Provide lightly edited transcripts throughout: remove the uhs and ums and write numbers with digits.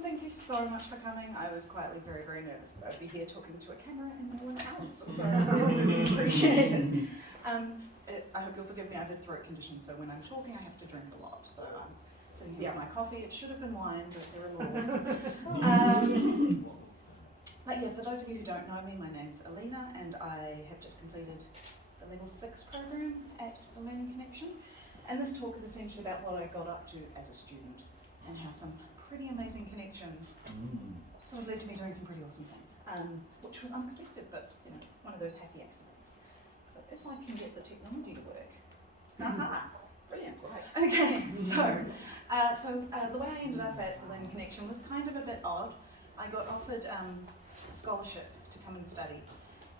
thank you so much for coming. I was quietly very, very nervous that I'd be here talking to a camera and no one else, so I really appreciate it. I hope you'll forgive me, I have a throat condition, so when I'm talking I have to drink a lot. So I'm sitting here with my coffee. It should have been wine, but there are laws. But yeah, for those of you who don't know me, my name's Alina, and I have just completed the Level 6 program at the Learning Connection. And this talk is essentially about what I got up to as a student and how some pretty amazing connections sort of led to me doing some pretty awesome things, which was unexpected, but you know, one of those happy accidents. So if I can get the technology to work. Brilliant. Right. Okay, so the way I ended up at the Learning Connection was kind of a bit odd. I got offered a scholarship to come and study,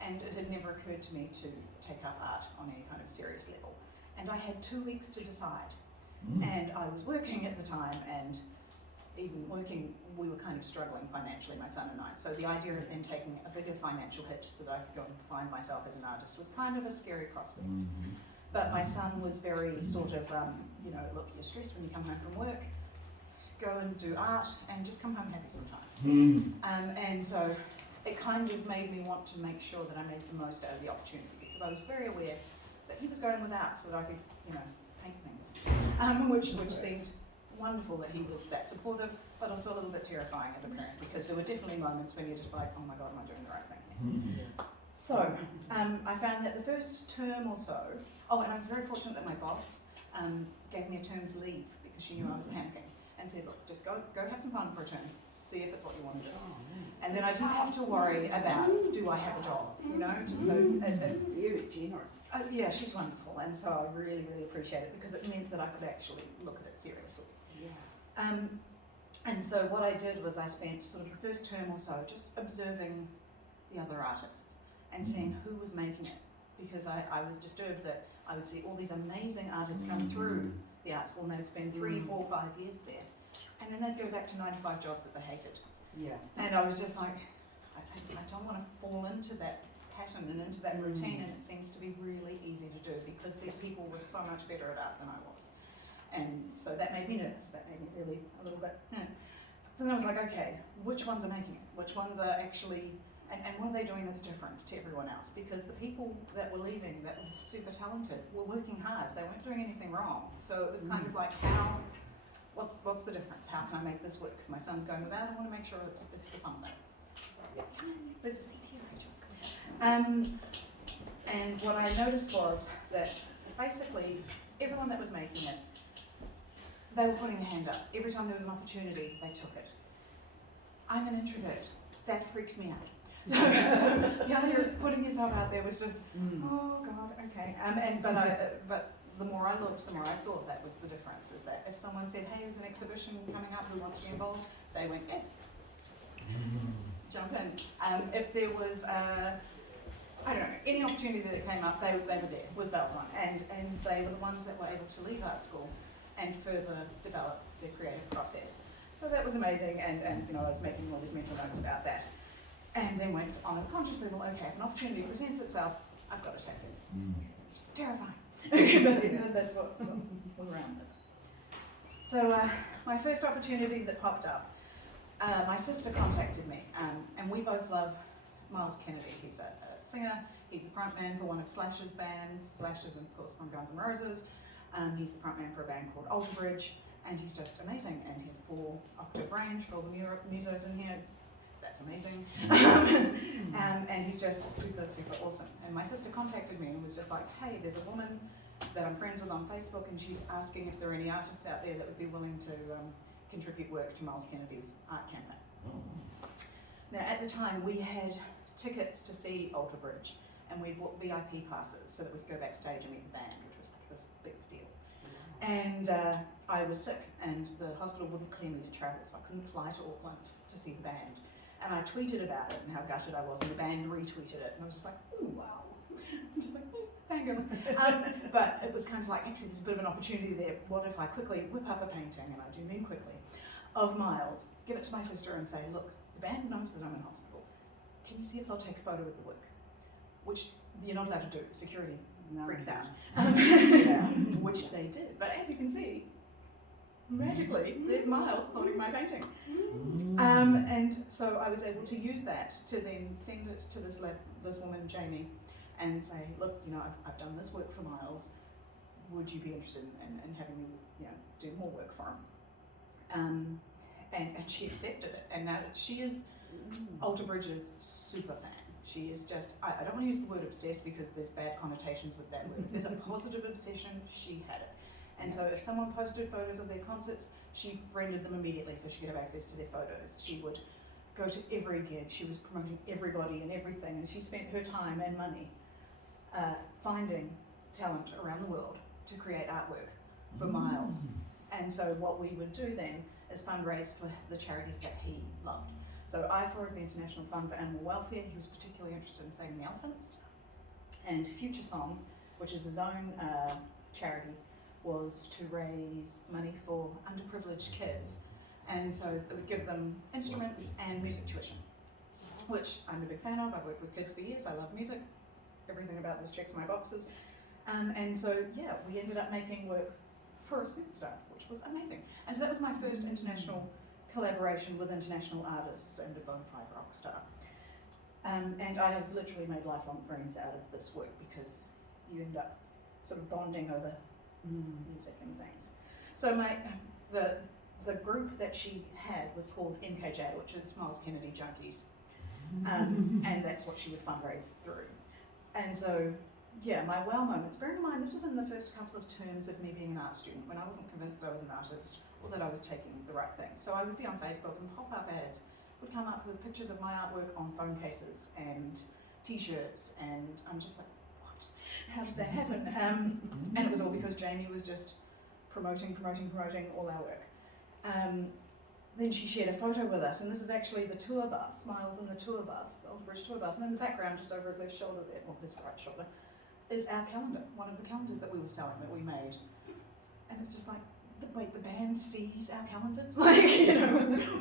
and it had never occurred to me to take up art on any kind of serious level. And I had 2 weeks to decide. And I was working at the time, and even working, we were kind of struggling financially, my son and I. So the idea of then taking a bigger financial hit so that I could go and find myself as an artist was kind of a scary prospect. But my son was very sort of, you know, look, you're stressed when you come home from work, go and do art and just come home happy sometimes. And so it kind of made me want to make sure that I made the most out of the opportunity, because I was very aware that he was going without so that I could, you know, paint things, which seemed wonderful that he was that supportive, but also a little bit terrifying as a parent, because there were definitely moments when you're just like, oh my God, am I doing the right thing here? So I found that the first term or so, and I was very fortunate that my boss gave me a term's leave because she knew I was panicking, and said, look, just go have some fun for a term, see if it's what you want to do. And then I didn't have to worry about, do I have a job, you know? So very generous. Yeah, she's wonderful, and so I really, really appreciate it, because it meant that I could actually look at it seriously. Yeah. And so what I did was I spent sort of the first term or so just observing the other artists and seeing who was making it, because I was disturbed that I would see all these amazing artists come through the art school, and they'd spend 3, 4, 5 years there, and then they'd go back to 9-to-5 jobs that they hated. Yeah. And I was just like, I don't want to fall into that pattern and into that routine, and it seems to be really easy to do because these people were so much better at art than I was. And so that made me nervous, that made me really a little bit, So then I was like, okay, which ones are making it? Which ones are actually, and what are they doing that's different to everyone else? Because the people that were leaving that were super talented were working hard, they weren't doing anything wrong. So it was kind of like, what's the difference? How can I make this work? If my son's going without, I want to make sure it's for something. There's a seat here, Rachel. And what I noticed was that basically everyone that was making it, they were putting their hand up. Every time there was an opportunity, they took it. I'm an introvert. That freaks me out. So the idea of putting yourself out there was just, oh God, okay. But the more I looked, the more I saw that was the difference, is that if someone said, hey, there's an exhibition coming up, who wants to be involved? They went, yes. Jump in. If there was, I don't know, any opportunity that came up, they were there with bells on. And they were the ones that were able to leave art school and further develop their creative process. So that was amazing, and you know, I was making all these mental notes about that. And then went on a conscious level, okay, if an opportunity presents itself, I've got to take it. Which is terrifying. But that's what we're around with. So my first opportunity that popped up, my sister contacted me, and we both love Miles Kennedy. He's a singer, he's the frontman for one of Slash's bands. Slash is, of course, from Guns N' Roses. He's the frontman for a band called Alter Bridge, and he's just amazing. And he has 4-octave range for all the musos in here. That's amazing. And he's just super, super awesome. And my sister contacted me and was just like, hey, there's a woman that I'm friends with on Facebook, and she's asking if there are any artists out there that would be willing to contribute work to Miles Kennedy's art campaign. Now, at the time, we had tickets to see Alter Bridge, and we bought VIP passes so that we could go backstage and meet the band, which was like this big deal. And I was sick, and the hospital wouldn't clear me to travel, so I couldn't fly to Auckland to see the band. And I tweeted about it and how gutted I was, and the band retweeted it, and I was just like, ooh, wow. I'm just like, fangirl. But it was kind of like, actually, there's a bit of an opportunity there. What if I quickly whip up a painting, and I do mean quickly, of Miles, give it to my sister and say, look, the band knows that I'm in hospital. Can you see if they'll take a photo of the work? Which you're not allowed to do. Security freaks out. Which they did. But as you can see, magically, there's Miles holding my painting. And so I was able to use that to then send it to this woman, Jamie, and say, look, I've done this work for Miles. Would you be interested in having me, do more work for him? And she accepted it. And now she is Alter Bridge's super fan. She is just, I don't want to use the word obsessed because there's bad connotations with that word. If there's a positive obsession, she had it. And so if someone posted photos of their concerts, she friended them immediately so she could have access to their photos. She would go to every gig. She was promoting everybody and everything, and she spent her time and money finding talent around the world to create artwork for Miles. And so what we would do then is fundraise for the charities that he loved. So IFOR is the International Fund for Animal Welfare. He was particularly interested in saving the elephants. And Future Song, which is his own charity, was to raise money for underprivileged kids. And so it would give them instruments and music tuition, which I'm a big fan of. I've worked with kids for years. I love music. Everything about this checks my boxes. And so, yeah, we ended up making work for a superstar, which was amazing. And so that was my first international collaboration with international artists and a bona fide rock star. And I have literally made lifelong friends out of this work because you end up sort of bonding over music and things. So the group that she had was called MKJ, which is Miles Kennedy Junkies, and that's what she would fundraise through. And so, yeah, my wow moments, bearing in mind this was in the first couple of terms of me being an art student when I wasn't convinced that I was an artist or that I was taking the right thing. So I would be on Facebook and pop-up ads would come up with pictures of my artwork on phone cases and t-shirts, and I'm just like, what? How did that happen? And it was all because Jamie was just promoting all our work. Then she shared a photo with us, and this is actually the tour bus, Miles in the tour bus, the Alter Bridge tour bus, and in the background, just over his left shoulder there, or his right shoulder, is our calendar, one of the calendars that we were selling, that we made. And it's just like, wait, the band sees our calendars? Like,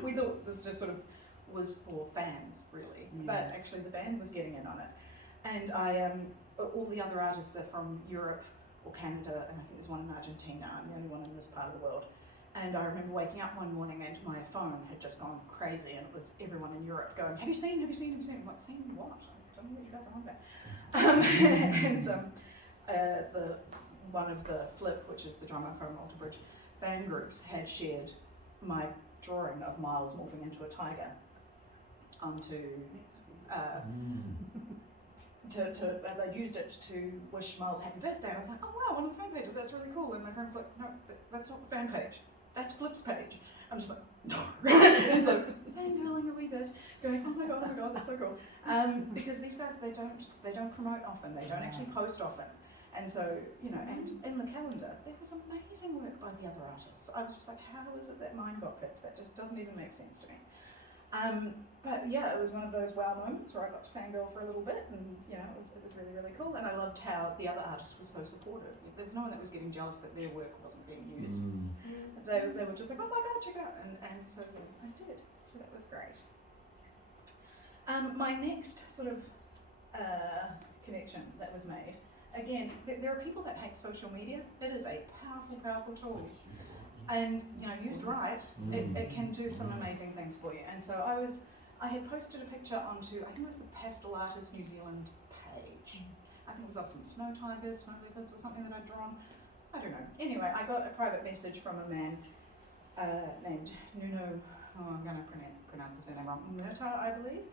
we thought this just sort of was for fans, really, but actually the band was getting in on it. And all the other artists are from Europe or Canada, and I think there's one in Argentina. I'm the only one in this part of the world. And I remember waking up one morning and my phone had just gone crazy, and it was everyone in Europe going, have you seen? I'm like, seen what? I don't know what you guys are on about. And one of the Flip, which is the drummer from Alter Bridge band groups, had shared my drawing of Miles morphing into a tiger onto they'd used it to wish Miles happy birthday. And I was like, oh wow, one of the fan pages, that's really cool. And my friend was like, no, that's not the fan page. That's Flip's page. I'm just like, no. And so fangirling a wee bit, going, oh my god, that's so cool. Because these guys, they don't promote often. They don't actually post often. And so, and in the calendar, there was amazing work by the other artists. I was just like, how is it that mine got picked? That just doesn't even make sense to me. But yeah, it was one of those wow moments where I got to fangirl for a little bit, and it was really, really cool. And I loved how the other artists were so supportive. There was no one that was getting jealous that their work wasn't being used. They were just like, oh my god, check it out, and so I did. So that was great. My next sort of connection that was made, again, there are people that hate social media. It is a powerful, powerful tool. And used right, it can do some amazing things for you. And so I had posted a picture onto, I think it was the Pastel Artists New Zealand page. I think it was of some snow tigers, snow leopards or something that I'd drawn. I don't know. Anyway, I got a private message from a man named Nuno, I'm going to pronounce the surname wrong, Notre, I believe.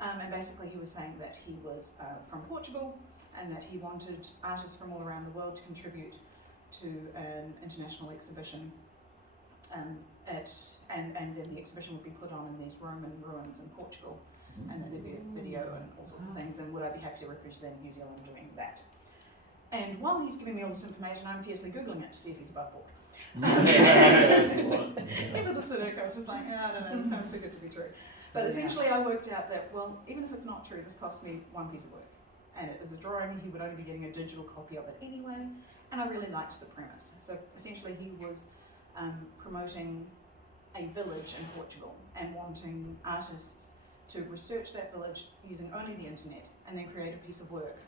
And basically he was saying that he was from Portugal and that he wanted artists from all around the world to contribute to an international exhibition, and then the exhibition would be put on in these Roman ruins in Portugal, and then there'd be a video and all sorts of things, and would I be happy to represent New Zealand doing that? And while he's giving me all this information, I'm fiercely Googling it to see if he's above board. Even the cynic, I was just like, I don't know, this sounds too good to be true. But essentially I worked out that, well, even if it's not true, this cost me one piece of work. And it was a drawing, he would only be getting a digital copy of it anyway. And I really liked the premise. So essentially he was promoting a village in Portugal and wanting artists to research that village using only the internet and then create a piece of work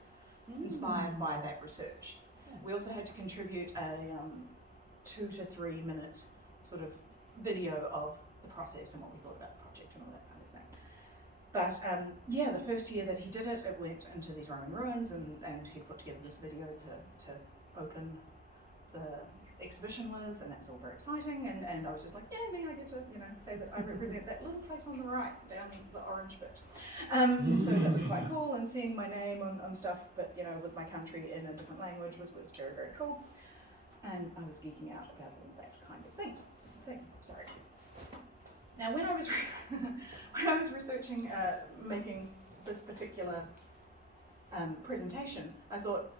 inspired by that research. We also had to contribute a 2 to 3 minute sort of video of the process and what we thought about the project and all that kind of thing. But yeah, the first year that he did it, it went into these Roman ruins, and he put together this video to open the exhibition with, and that was all very exciting, and I was just like, yeah, me, I get to, you know, say that I represent that little place on the right, down the orange bit. So that was quite cool, and seeing my name on stuff, but you know, with my country in a different language was very, very cool. And I was geeking out about all that kind of sorry. Now when I was when I was researching making this particular presentation, I thought,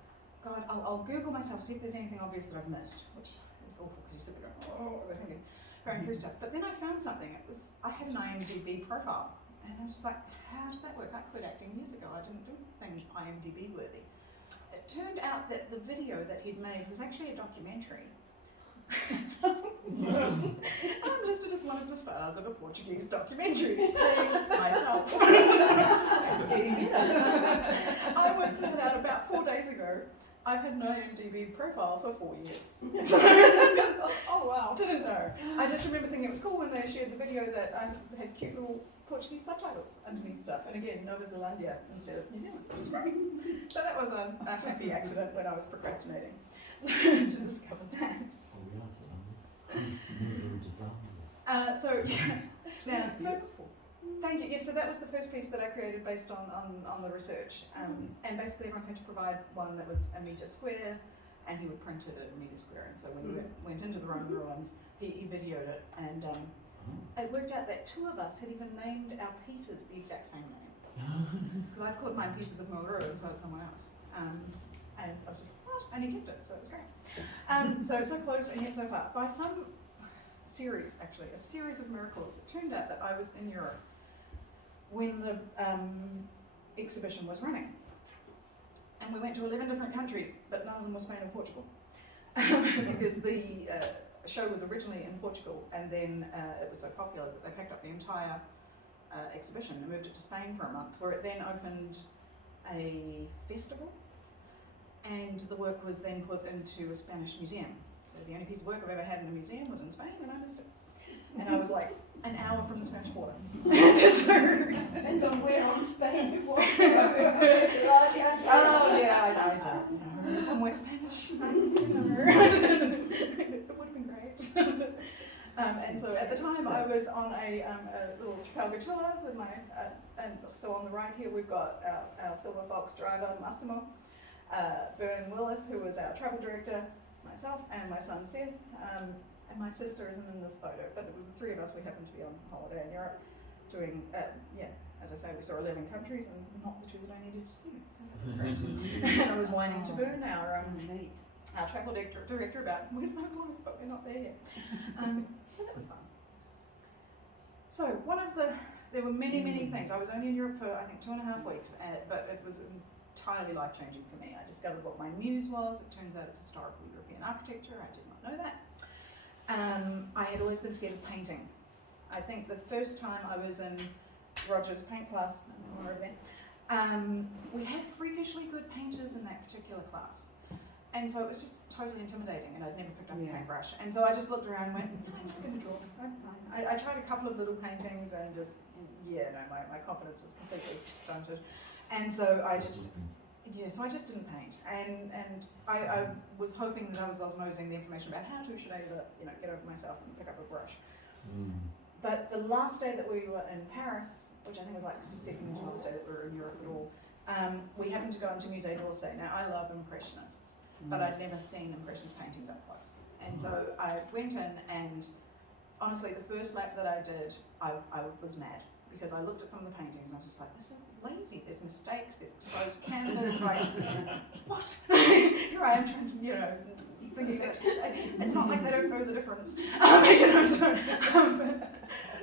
God, I'll Google myself, see if there's anything obvious that I've missed, which is awful because you sit there going, oh, what was I thinking? Going through stuff. But then I found something. I had an IMDb profile, and I was just like, how does that work? I quit acting years ago. I didn't do things IMDb worthy. It turned out that the video that he'd made was actually a documentary. I'm listed as one of the stars of a Portuguese documentary, playing myself. I worked that out about 4 days ago. I've had an IMDb profile for 4 years. Oh wow. Didn't know. I just remember thinking it was cool when they shared the video that I had cute little Portuguese subtitles underneath stuff. And again, Nova Zelandia instead of New Zealand, which was great. So that was a happy accident when I was procrastinating. So to discover that. So thank you. Yeah, so that was the first piece that I created based on the research. And basically everyone had to provide one that was a metre square, and he would print it at a metre square. And so when we went into the Roman ruins, he videoed it, and it worked out that 2 of us had even named our pieces the exact same name. Because I'd called mine Pieces of Notre, and so it's someone else. And I was just like, what? And he kept it, so it was great. So close and yet so far. By some series, actually, a series of miracles, it turned out that I was in Europe when the exhibition was running. And we went to 11 different countries, but none of them were Spain and Portugal. Because the show was originally in Portugal, and then it was so popular that they packed up the entire exhibition and moved it to Spain for a month, where it then opened a festival, and the work was then put into a Spanish museum. So the only piece of work I've ever had in a museum was in Spain, and I missed it. And I was like an hour from the Spanish border. Depends on where on Spain it was. Oh yeah, I don't know. Somewhere Spanish. It would have been great. And so at the time I was on a little Trafalgar tour with my, and so on the right here we've got our Silver Fox driver Massimo, Bern Willis, who was our travel director, myself and my son Seth, and my sister isn't in this photo, but it was the 3 of us. We happened to be on holiday in Europe doing, as I say, we saw 11 countries and not the 2 that I needed to see, so that was great. And I was whining to Bern, our travel director about, where's my clothes, but we're not there yet. So that was fun. So there were many things. I was only in Europe for I think 2.5 weeks, but it was entirely life-changing for me. I discovered what my muse was. It turns out it's historical European architecture. I did not know that. I had always been scared of painting. I think the first time I was in Roger's paint class, we had freakishly good painters in that particular class. And so it was just totally intimidating, and I'd never picked up a paintbrush. And so I just looked around and went, no, I'm just going to draw. I'm fine. I tried a couple of little paintings and just, my confidence was completely stunted. And so I just didn't paint. And I was hoping that I was osmosing the information about how to should I ever, get over myself and pick up a brush. But the last day that we were in Paris, which I think was like the 2nd to last day that we were in Europe at all, we happened to go into Musée d'Orsay. Now I love Impressionists, but I'd never seen Impressionist paintings up close. And so I went in, and honestly the first lap that I did, I was mad. Because I looked at some of the paintings and I was just like, this is lazy, there's mistakes, there's exposed canvas, right? What? Here I am trying to, thinking that it's not like they don't know the difference.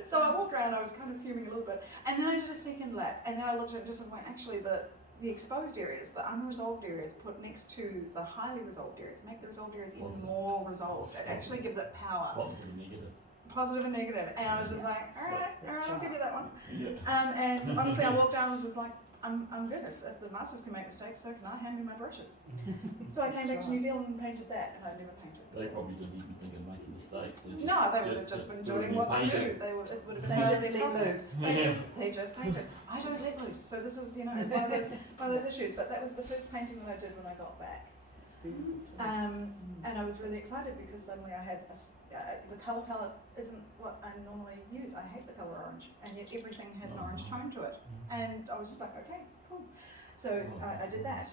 So I walked around, I was kind of fuming a little bit, and then I did a second lap, and then I looked at it and just went, actually the exposed areas, the unresolved areas put next to the highly resolved areas, make the resolved areas even more resolved. It actually gives it power. Positive and negative, and I was just like, all right, I'll give you that one. And honestly, I walked down and was like, I'm good. If the masters can make mistakes, so can I. Hand me my brushes. So I came back to New Zealand and painted that, and I've never painted. They probably didn't even think of making mistakes. They They would have just been doing what they do. It would have been part of their process. They just painted. I don't let loose. So this is, one of those issues. But that was the first painting that I did when I got back. And I was really excited because suddenly I had the colour palette isn't what I normally use. I hate the colour orange, and yet everything had an orange tone to it. And I was just like, okay, cool. So I did that.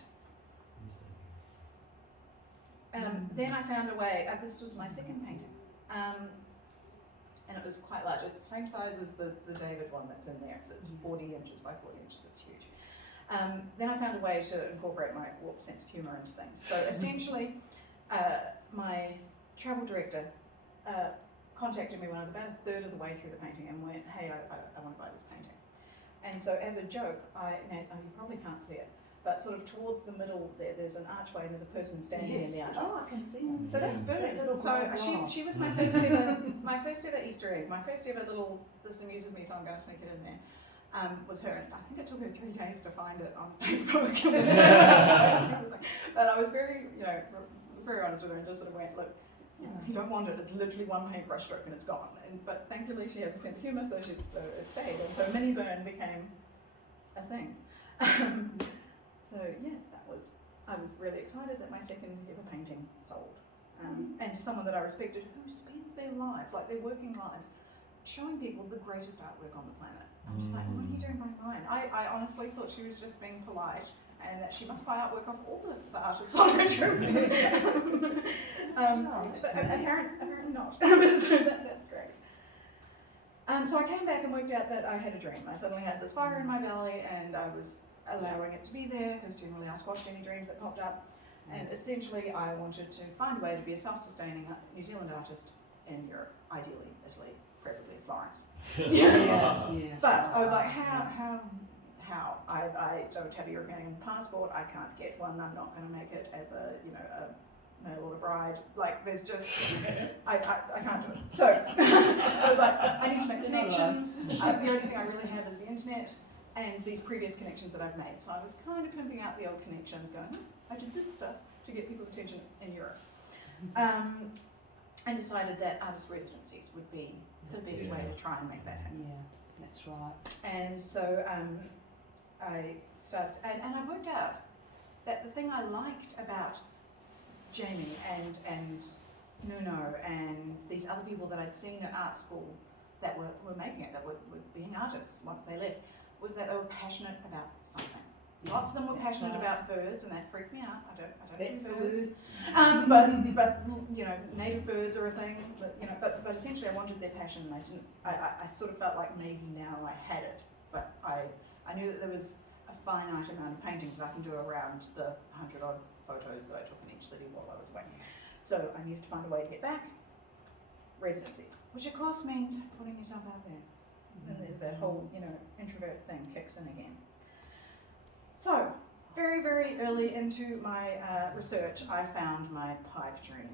Then I found a way. This was my second painting, and it was quite large. It's the same size as the David one that's in there. It's 40 inches by 40 inches. It's huge. Then I found a way to incorporate my warped sense of humour into things. So essentially, my travel director contacted me when I was about a third of the way through the painting and went, hey, I want to buy this painting. And so as a joke, you probably can't see it, but sort of towards the middle there's an archway and there's a person standing in the archway. Oh, I can see him. So that's brilliant. So she was my first ever Easter egg, my first ever little, this amuses me so I'm going to sneak it in there. Was her, and I think it took her 3 days to find it on Facebook. But I was very, very honest with her and just sort of went, look, if you don't want it, it's literally one paintbrush stroke and it's gone. But thankfully she has a sense of humour, so it stayed. And so mini burn became a thing. So yes, I was really excited that my second ever painting sold. And to someone that I respected who spends their lives, like their working lives, showing people the greatest artwork on the planet. I'm just like, what are you doing by mine? I honestly thought she was just being polite and that she must buy artwork off all the artists on her trips. But apparently not. So that's great. So I came back and worked out that I had a dream. I suddenly had this fire in my belly and I was allowing it to be there because generally I squashed any dreams that popped up. And essentially I wanted to find a way to be a self-sustaining New Zealand artist in Europe, ideally Italy, preferably Florence. But I was like, how? I don't have a European passport. I can't get one. I'm not going to make it as a male or a bride. Like there's just I can't do it. So I was like, I need to make connections. The only thing I really have is the internet and these previous connections that I've made. So I was kind of pimping out the old connections, going, I did this stuff to get people's attention in Europe, and decided that artist residencies would be the best way to try and make that happen. Yeah, that's right. And so I started, and I worked out that the thing I liked about Jamie and Nuno and these other people that I'd seen at art school that were making it, that were being artists once they left, was that they were passionate about something. Lots of them were passionate about birds, and that freaked me out. I don't do birds. But native birds are a thing. But essentially, I wanted their passion, and I sort of felt like maybe now I had it. But I knew that there was a finite amount of paintings I can do around the 100-odd photos that I took in each city while I was away. So I needed to find a way to get back. Residencies, which of course means putting yourself out there. And there's that whole introvert thing kicks in again. So, very, very early into my research, I found my pipe dream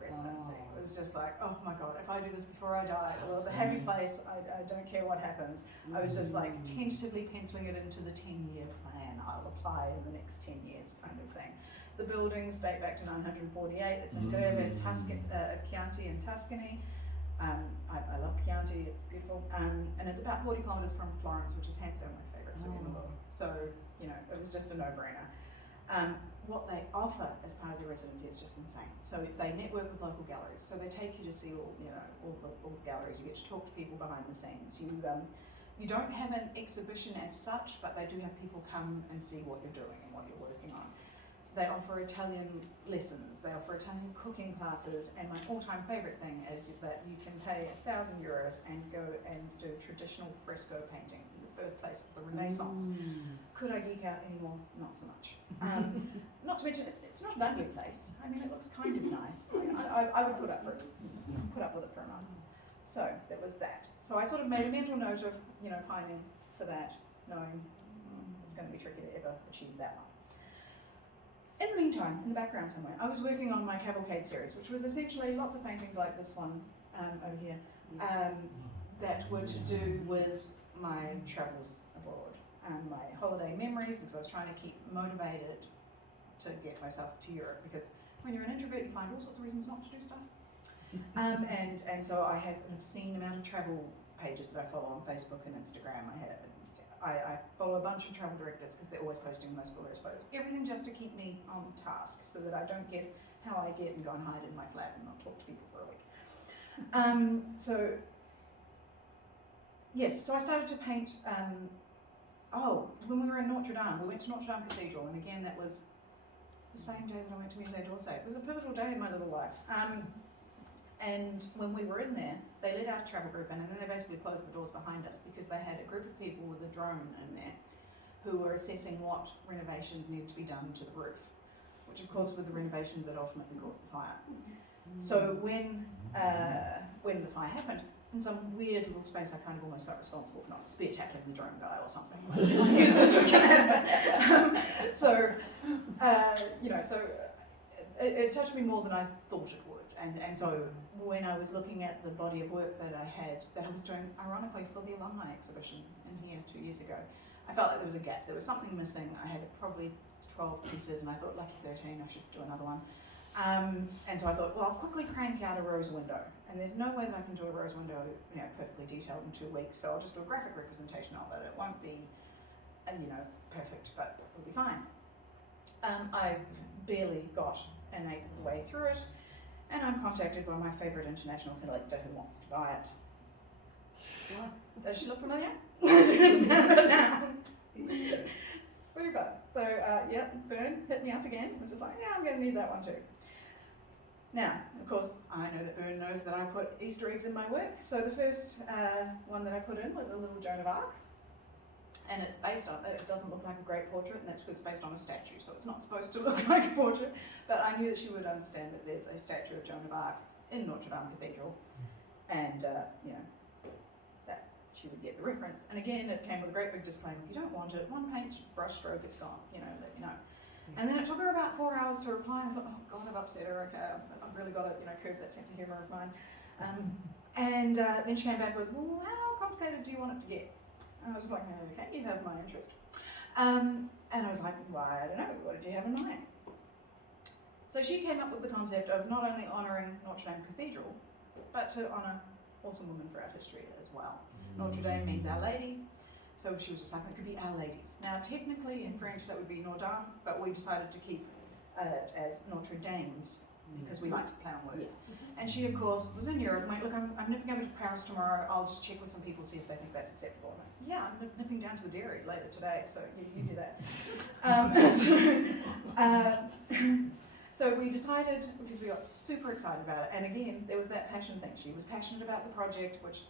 residency. It was just like, oh my God, if I do this before I die, well, it's a happy place, I don't care what happens. I was just like tentatively penciling it into the 10-year plan. I'll apply in the next 10 years kind of thing. The buildings date back to 948. It's in Greve, Chianti in Tuscany. I love Chianti, it's beautiful. And it's about 40 kilometres from Florence, which is hands down my favourite city in the world. So, it was just a no-brainer. What they offer as part of the residency is just insane. So they network with local galleries. So they take you to see all the galleries. You get to talk to people behind the scenes. You don't have an exhibition as such, but they do have people come and see what you're doing and what you're working on. They offer Italian lessons, they offer Italian cooking classes, and my all-time favourite thing is that you can pay €1,000 and go and do traditional fresco painting, the birthplace of the Renaissance. Could I geek out anymore? Not so much. Not to mention, it's not an ugly place. I mean, it looks kind of nice. I would put up with it for a month. So there was that. So I sort of made a mental note of, pining for that, knowing it's going to be tricky to ever achieve that one. In the meantime, in the background somewhere, I was working on my Cavalcade series, which was essentially lots of paintings like this one over here, that were to do with my travels abroad. my holiday memories, because I was trying to keep motivated to get myself to Europe, because when you're an introvert you find all sorts of reasons not to do stuff. And so I have an obscene amount of travel pages that I follow on Facebook and Instagram. I follow a bunch of travel directors because they're always posting the most glorious photos. Everything just to keep me on task so that I don't get how I get and go and hide in my flat and not talk to people for a week. So yes, so I started to paint, when we were in Notre Dame, we went to Notre Dame Cathedral, and again that was the same day that I went to Musée d'Orsay. It was a pivotal day in my little life. And when we were in there, they let our travel group in, and then they basically closed the doors behind us because they had a group of people with a drone in there who were assessing what renovations needed to be done to the roof, which of course were the renovations that ultimately caused the fire. So when the fire happened, in some weird little space, I kind of almost felt responsible for not spear tackling the drone guy or something. Like, I knew this was going to happen. It touched me more than I thought it would. And so when I was looking at the body of work that I was doing, ironically, for the alumni exhibition in here 2 years ago, I felt like there was a gap. There was something missing. I had probably 12 pieces, and I thought, lucky 13, I should do another one. And so I thought, well, I'll quickly crank out a rose window. And there's no way that I can do a rose window, perfectly detailed in 2 weeks. So I'll just do a graphic representation of it. It won't be, perfect, but it'll be fine. I barely got an eighth of the way through it, and I'm contacted by my favourite international collector who wants to buy it. What? Does she look familiar? No. Super. So, Bern hit me up again. It was just like, yeah, I'm going to need that one too. Now, of course, I know that Bern knows that I put Easter eggs in my work. So the first one that I put in was a little Joan of Arc. And it doesn't look like a great portrait, and that's because it's based on a statue, so it's not supposed to look like a portrait. But I knew that she would understand that there's a statue of Joan of Arc in Notre Dame Cathedral, and that she would get the reference. And again, it came with a great big disclaimer: if you don't want it, one paint brush stroke, it's gone. Let me know. And then it took her about 4 hours to reply, and I thought, oh God, I've upset her. Okay, I've really got to curb that sense of humour of mine. And then she came back with, well, how complicated do you want it to get? And I was like, okay, you have my interest. And I was like, well, I don't know, what did you have in mind? So she came up with the concept of not only honouring Notre Dame Cathedral, but to honour awesome women throughout history as well. Notre Dame means Our Lady, so she was just like, it could be Our Ladies. Now, technically in French that would be Notre Dame, but we decided to keep it as Notre Dames, because we like to play on words. And she, of course, was in Europe and went, look, I'm nipping over to Paris tomorrow, I'll just check with some people, see if they think that's acceptable. And I went, yeah, I'm nipping down to the dairy later today, so you do that. So we decided, because we got super excited about it, and again, there was that passion thing. She was passionate about the project, which,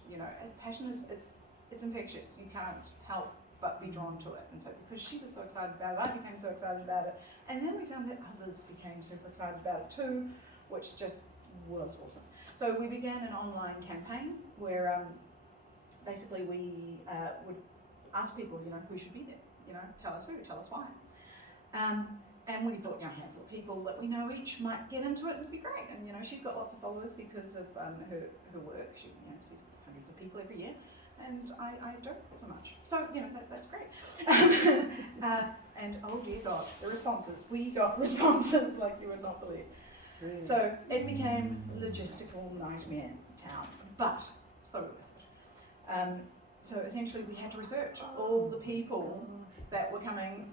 passion is, it's infectious. You can't help but be drawn to it. And so because she was so excited about it, I became so excited about it. And then we found that others became super excited about it too, which just was awesome. So we began an online campaign where basically we would ask people, who should be there? Tell us who, tell us why. And we thought, a handful of people that we know each might get into it would be great. And she's got lots of followers because of her work. She sees hundreds of people every year. And I don't so much. So, that's great. And oh dear God, the responses. We got responses like you would not believe. Really? So it became logistical nightmare town, but so worth it. So essentially we had to research all the people that were coming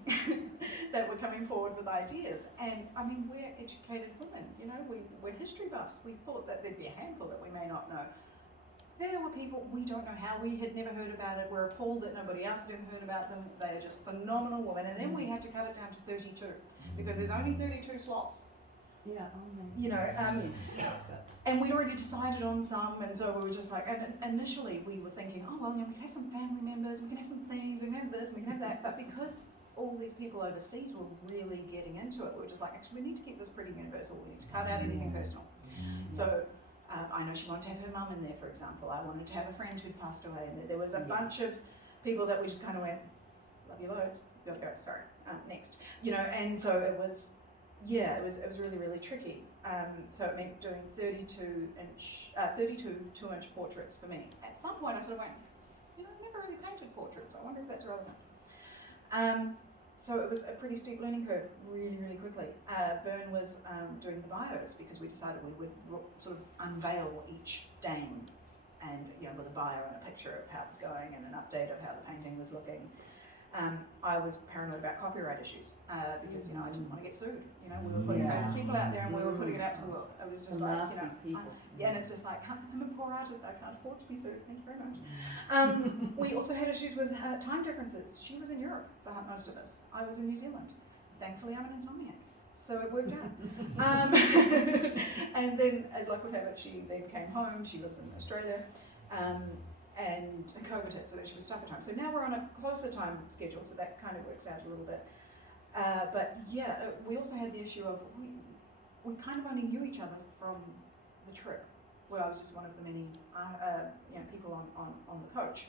forward with ideas. And I mean, we're educated women, we're history buffs. We thought that there'd be a handful that we may not know. There were people, we don't know how, we had never heard about it, we're appalled that nobody else had ever heard about them. They are just phenomenal women. And then we had to cut it down to 32 because there's only 32 slots. Yeah, and we'd already decided on some, and so we were just like, and initially we were thinking, oh well, we can have some family members, we can have some things, we can have this, we can have that, but because all these people overseas were really getting into it, we were just like, actually we need to keep this pretty universal, we need to cut out anything personal. So I know she wanted to have her mum in there, for example. I wanted to have a friend who'd passed away, and there was a bunch of people that we just kind of went, love you loads, you gotta go, sorry, next. And so it was, it was really, really tricky. So it meant doing 32 2-inch portraits for me. At some point I sort of went, I've never really painted portraits, I wonder if that's relevant. So it was a pretty steep learning curve, really, really quickly. Bern was doing the bios because we decided we would sort of unveil each dame, and with a bio and a picture of how it was going and an update of how the painting was looking. I was paranoid about copyright issues because I didn't want to get sued. We were putting famous people out there and we were putting it out to the world. It was just like and it's just like I'm a poor artist. I can't afford to be sued. Thank you very much. We also had issues with time differences. She was in Europe for most of us. I was in New Zealand. Thankfully, I'm an insomniac, so it worked out. And then, as luck would have it, she then came home. She lives in Australia. And COVID hit, so that she was stuck at home. So now we're on a closer time schedule, so that kind of works out a little bit. But yeah, we also had the issue of we kind of only knew each other from the trip, where I was just one of the many people on the coach.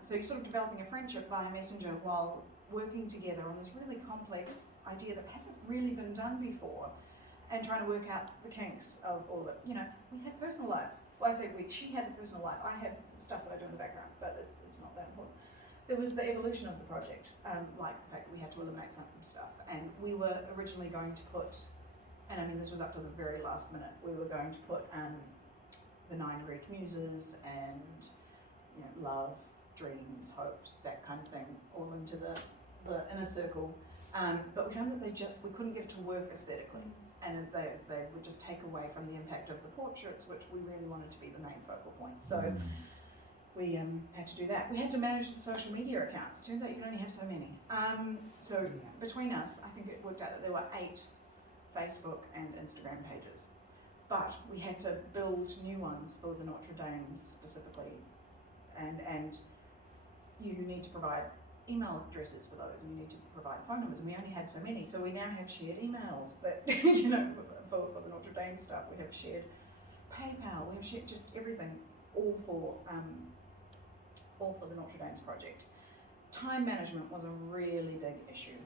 So you're sort of developing a friendship via Messenger while working together on this really complex idea that hasn't really been done before, and trying to work out the kinks of all of it. We have personal lives. Well, I say she has a personal life. I have stuff that I do in the background, but it's not that important. There was the evolution of the project, like the fact that we had to eliminate some stuff, and we were originally going to put, and I mean this was up to the very last minute, we were going to put the 9 Greek muses and love, dreams, hopes, that kind of thing, all into the inner circle. But we found that we couldn't get it to work aesthetically. And they would just take away from the impact of the portraits, which we really wanted to be the main focal point. So we had to do that. We had to manage the social media accounts. Turns out you can only have so many. So between us, I think it worked out that there were 8 Facebook and Instagram pages. But we had to build new ones for the Notre Dame specifically. And you need to provide email addresses for those, and you need to provide phone numbers, and we only had so many, so we now have shared emails that for the Notre Dame stuff. We have shared PayPal, we have shared just everything, all for the Notre Dame's project. Time management was a really big issue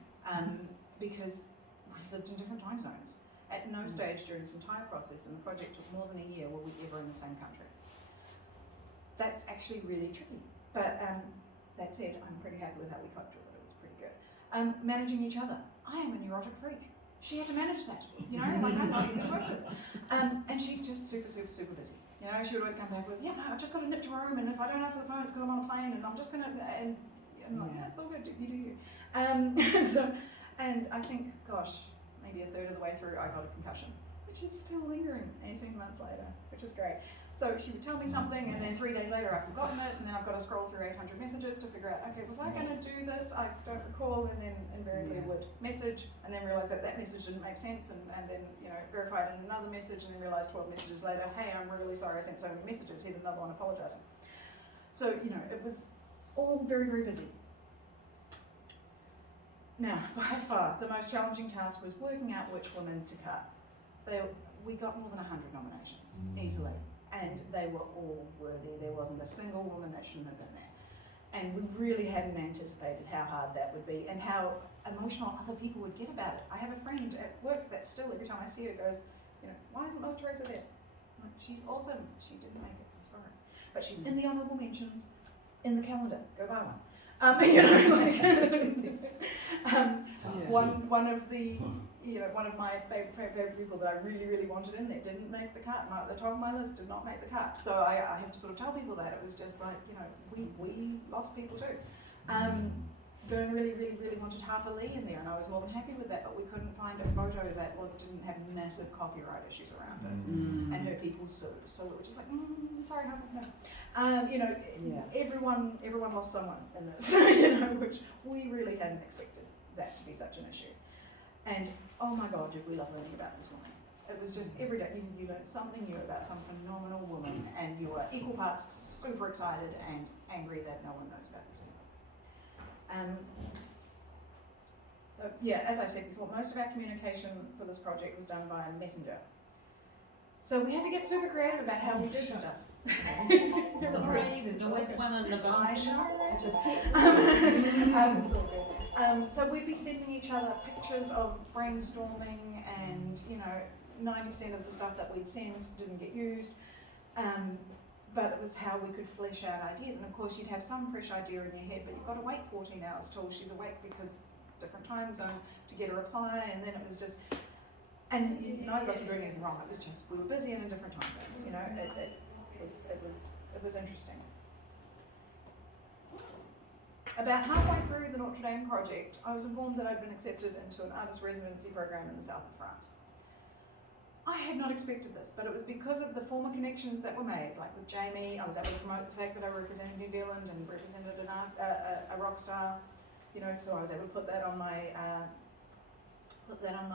because we lived in different time zones. At no stage during this entire process in the project took more than a year were we ever in the same country. That's actually really tricky, but that said, I'm pretty happy with how we coped with it. It was pretty good. Managing each other. I am a neurotic freak. She had to manage that, like I'm not easy to work with. And she's just super, super, super busy. She would always come back with, no, I've just got to nip to Rome, and if I don't answer the phone, it's because I'm on a plane, and I'm just going to, and I'm like, that's all good, you do you. And I think, gosh, maybe a third of the way through, I got a concussion, which is still lingering 18 months later, which is great. So she would tell me something, and then 3 days later I've forgotten it, and then I've got to scroll through 800 messages to figure out, okay, was I going to do this? I don't recall, and then invariably would message, and then realise that message didn't make sense, and then verify it in another message, and then realise 12 messages later, hey, I'm really sorry I sent so many messages, here's another one apologising. So, it was all very, very busy. Now, by far, the most challenging task was working out which women to cut. We got more than 100 nominations, easily. And they were all worthy. There wasn't a single woman that shouldn't have been there. And we really hadn't anticipated how hard that would be and how emotional other people would get about it. I have a friend at work that still, every time I see her, goes, why isn't Mother Teresa there? I'm like, she's awesome. She didn't make it, I'm sorry. But she's in the honourable mentions in the calendar. Go buy one. One of the, one of my favorite people that I really, really wanted in there didn't make the cut. The top of my list did not make the cut. So I have to sort of tell people that. It was just like, we lost people too. Bern really, really, really wanted Harper Lee in there, and I was more than happy with that, but we couldn't find a photo that didn't have massive copyright issues around it, and her people sued. So we were just like, sorry, Harper, no. Everyone lost someone in this, which we really hadn't expected that to be such an issue. And oh my God, did we love learning about this woman. It was just every day you learned something new about some phenomenal woman, and you were equal parts super excited and angry that no one knows about this woman. So yeah, as I said before, most of our communication for this project was done via Messenger. So we had to get super creative about how we did stuff. Sorry, there's always one in the box. So we'd be sending each other pictures of brainstorming, and 90% of the stuff that we'd send didn't get used. but it was how we could flesh out ideas. And of course, you'd have some fresh idea in your head, but you've got to wait 14 hours till she's awake because different time zones to get a reply. And then it was just, and none of us were doing anything wrong. It was just we were busy and in different time zones. You know, it was interesting. About halfway through the Notre Dame project, I was informed that I'd been accepted into an artist residency program in the south of France. I had not expected this, but it was because of the former connections that were made, like with Jamie. I was able to promote the fact that I represented New Zealand and represented a rock star, you know, so I was able to put that on my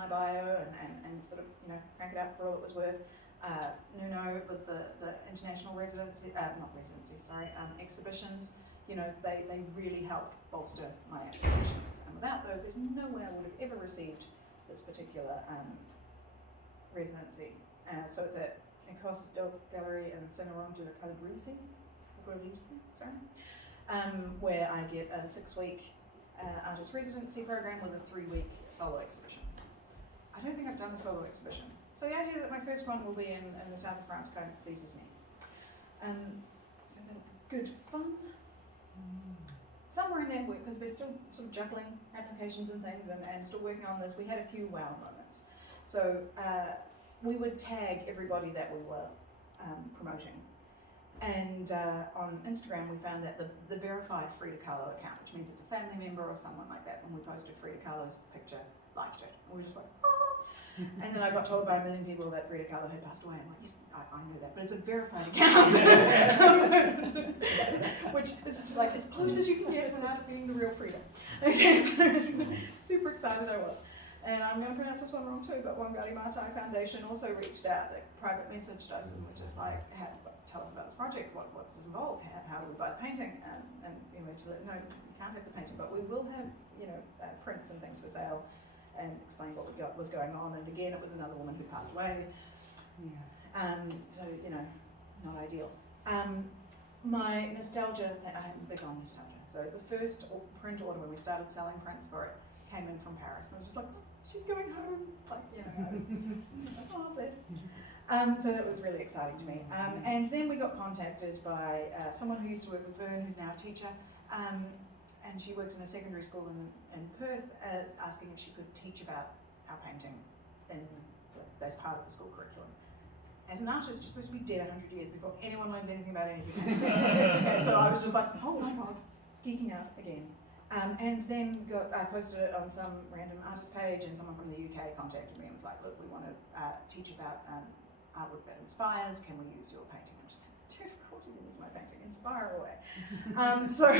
bio and sort of, you know, crank it out for all it was worth. Nuno with the international exhibitions, you know, they really helped bolster my applications. And without those, there's no way I would have ever received this particular residency. So it's at Ecosse Gallery in Saint-Laurent de la Calabrese, where I get a 6-week artist residency program with a 3-week solo exhibition. I don't think I've done a solo exhibition. So the idea that my first one will be in the south of France kind of pleases me. So that'll be good fun. Somewhere in that work, because we're still sort of juggling applications and things and still working on this, we had a few wow moments. So we would tag everybody that we were promoting. And on Instagram, we found that the verified Frida Kahlo account, which means it's a family member or someone like that, when we posted Frida Kahlo's picture, liked it. And we were just like, oh. And then I got told by a million people that Frida Kahlo had passed away. I'm like, yes, I know that, but it's a verified account. Which is like as close as you can get without it being the real Frida. Okay, so super excited I was. And I'm going to pronounce this one wrong too, but Wangari Maathai Foundation also reached out, they private messaged us and were just like, tell us about this project, what's involved, how do we buy the painting? And you know, no, you can't have the painting, but we will have, you know, prints and things for sale, and explain what was going on. And again, it was another woman who passed away. Yeah. So, you know, not ideal. My nostalgia, I'm big on nostalgia. So the first print order when we started selling prints for it came in from Paris. And I was just like, oh, she's going home. Like, you know, I was just like, oh, bless. So that was really exciting to me. And then we got contacted by someone who used to work with Bern, who's now a teacher. And she works in a secondary school in Perth, asking if she could teach about our painting as part of the school curriculum. As an artist, you're supposed to be dead 100 years before anyone learns anything about anything. Okay, so I was just like, oh my god, geeking out again. And then I posted it on some random artist page, and someone from the UK contacted me and was like, look, we want to teach about artwork that inspires, can we use your painting? I'm just like, of course you can use my painting, inspire away. So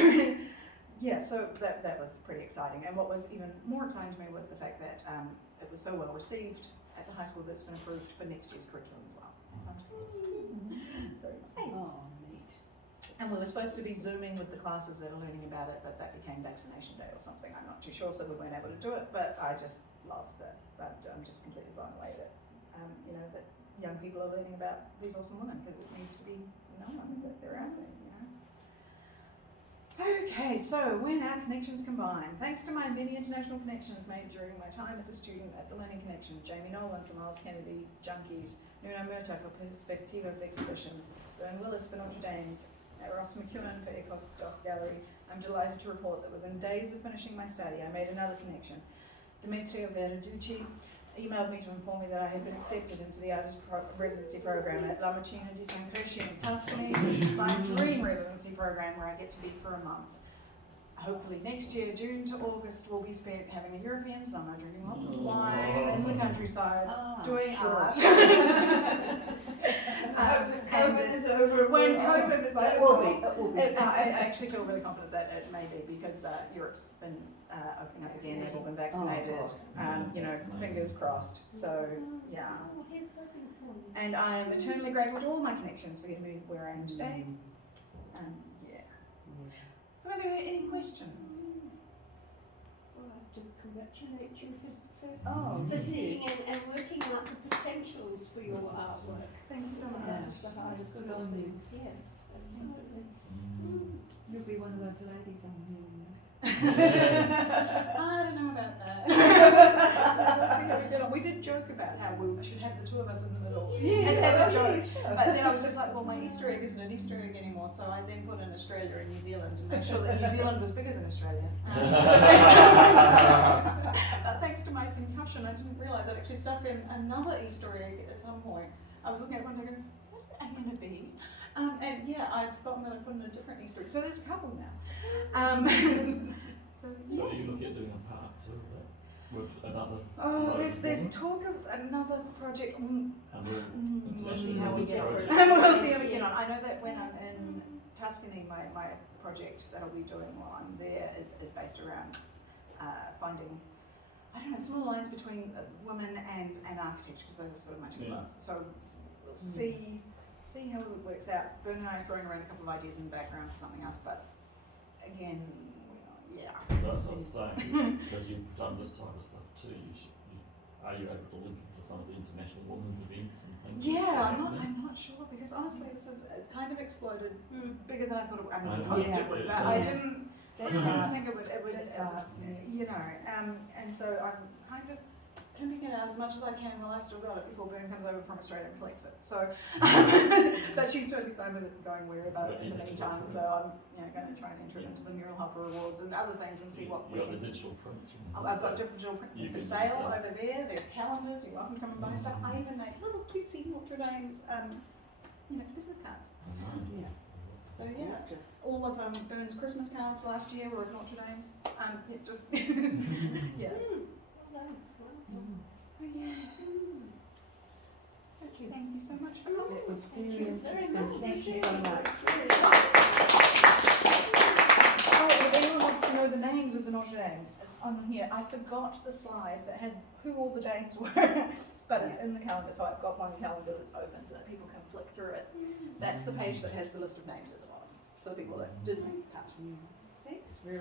yeah, so that was pretty exciting. And what was even more exciting to me was the fact that it was so well received at the high school that it's been approved for next year's curriculum as well. So I'm just like, so hey. Oh, neat. And we were supposed to be Zooming with the classes that are learning about it, but that became vaccination day or something. I'm not too sure, so we weren't able to do it, but I just love that. I'm just completely blown away that, you know, that young people are learning about these awesome women, because it needs to be known that they're out there, you know. Okay, so when our connections combine, thanks to my many international connections made during my time as a student at the Learning Connection, Jamie Nolan for Miles Kennedy Junkies, Nuno Notre for Perspectivas Exhibitions, Bern Willis for Notre Dame's, Ross McEwen for Ecosse Gallery, I'm delighted to report that within days of finishing my study, I made another connection. Demetria Verducci emailed me to inform me that I had been accepted into the artist residency program at La Macina di San Cresci in Tuscany, my dream residency program where I get to be for a month. Hopefully next year, June to August, will be spent having a European summer, drinking lots of wine in the countryside, doing art. COVID is over. When COVID is over, it will be. I actually feel really confident that it may be, because Europe's been opening up again, they've all been vaccinated, you know, fingers crossed. So, yeah. And I'm eternally grateful to all my connections for getting me where I am today. Yeah. So are there any questions? Well, I just congratulate you for seeing and working out the potentials for your artwork. Thank you so much. That's the hardest of all things, yes, absolutely. You'll be one of those ladies on here. I don't know about that. We'll see how we get on. We did did joke about how we should have the two of us in the middle Yeah, as a joke. sure. But then I was just like, well, my Easter egg isn't an Easter egg anymore, so I then put in Australia and New Zealand and made sure that New Zealand was bigger than Australia. But thanks to my concussion, I didn't realise I'd actually stuck in another Easter egg at some point. I was looking at one day going, is that an A and a B? And yeah, I've forgotten that I put in a different Easter egg. So there's a couple now. So So are you looking at doing a part two of that with another? oh, there's talk of another project. Another We'll see international how we get project? on. We'll see how we get on. I know that when I'm in Tuscany, my project that I'll be doing while I'm there is based around finding, I don't know, some lines between women and architecture, because those are sort of my two Yeah. loves. So we'll see how it works out. Bern and I are throwing around a couple of ideas in the background for something else, but again, yeah. That's what I was saying, because you've done this type of stuff too, are you able to link into some of the international women's events and things? Yeah, I'm not sure, because honestly it's kind of exploded bigger than I thought it would. I mean, Yeah. I hoped it would, but I didn't think it would, That's art, yeah. you know, and so I'm kind of pimping it out as much as I can while I still got it before Bern comes over from Australia and collects it. So, but she's totally fine with it going wherever in the meantime. So I'm, going to try and enter it into the Mural Helper Awards and other things and see what we You got can. the digital prints from I've got digital print You for can sale use those. over there. There's calendars. You're welcome to come and buy stuff. I even make little cutesy Notre Dame's, business cards. Yeah. So yeah. Just All of Bern's Christmas cards last year were of Notre Dame's. It just yes. Oh, yeah. Thank you so much for coming. It was very Very interesting. nice. Thank you so much. Oh, if anyone wants to know the names of the Notre Dames, it's on here. I forgot the slide that had who all the Dames were, but it's in the calendar. So I've got one calendar that's open so that people can flick through it. That's the page that has the list of names at the bottom for the people that didn't touch. Thanks very